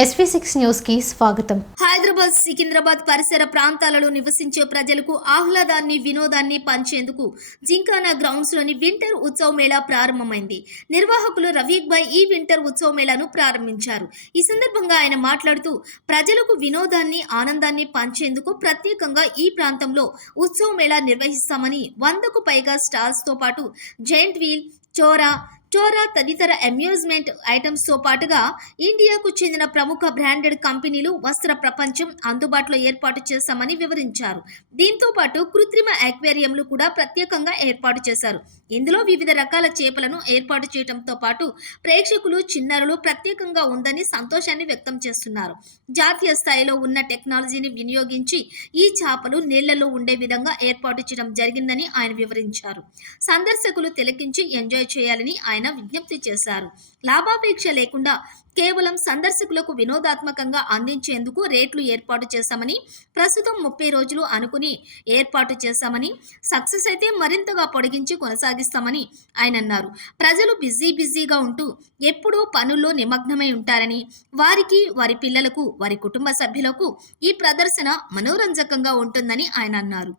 SV6 news కి స్వాగతం. హైదరాబాద్, సికింద్రాబాద్ పరిసర ప్రాంతాలలో నివసించే ప్రజలకు ఆహ్లాదాన్ని, వినోదాన్ని పంచేందుకు జింకానా గ్రౌండ్స్ లోని వింటర్ ఉత్సవ్ మేళా ప్రారంభమైంది. నిర్వాహకులు రఫీక్ భాయ్ ఈ వింటర్ ఉత్సవ్ మేళాను ప్రారంభించారు. ఈ సందర్భంగా ఆయన మాట్లాడుతూ ప్రజలకు వినోదాన్ని, ఆనందాన్ని పంచేందుకు ప్రత్యేకంగా ఈ ప్రాంతంలో ఉత్సవ్ మేళా నిర్వహిస్తామని 100కు పైగా స్టాల్స్ తో పాటు జైంట్ వీల్, చోరా తదితర అమ్యూజ్మెంట్ ఐటమ్స్ తో పాటుగా ఇండియాకు చెందిన ప్రముఖ బ్రాండెడ్ కంపెనీలు, వస్త్ర ప్రపంచం అందుబాటులో ఏర్పాటు చేశామని వివరించారు. దీంతో పాటు కృత్రిమ అక్వేరియంలు కూడా ప్రత్యేకంగా ఏర్పాటు చేశారు. ఇందులో వివిధ రకాల చేపలను ఏర్పాటు చేయడంతో పాటు ప్రేక్షకులు, చిన్నారులు ప్రత్యేకంగా ఉందని సంతోషాన్ని వ్యక్తం చేస్తున్నారు. జాతీయ స్థాయిలో ఉన్న టెక్నాలజీని వినియోగించి ఈ చేపలు నీళ్లలో ఉండే విధంగా ఏర్పాటు చేయడం జరిగిందని ఆయన వివరించారు. సందర్శకులు తిలకించి ఎంజాయ్ చేయాలని ఆయన విజ్ఞప్తి చేశారు. లాభాపేక్ష లేకుండా కేవలం సందర్శకులకు వినోదాత్మకంగా అందించేందుకు రేట్లు ఏర్పాటు చేశామని, ప్రస్తుతం 30 రోజులు అనుకుని ఏర్పాటు చేశామని, సక్సెస్ అయితే మరింతగా పొడిగించి కొనసాగిస్తామని ఆయన అన్నారు. ప్రజలు బిజీగా ఉంటూ ఎప్పుడూ పనుల్లో నిమగ్నమై ఉంటారని, వారికి, వారి పిల్లలకు, వారి కుటుంబ సభ్యులకు ఈ ప్రదర్శన మనోరంజకంగా ఉంటుందని ఆయన అన్నారు.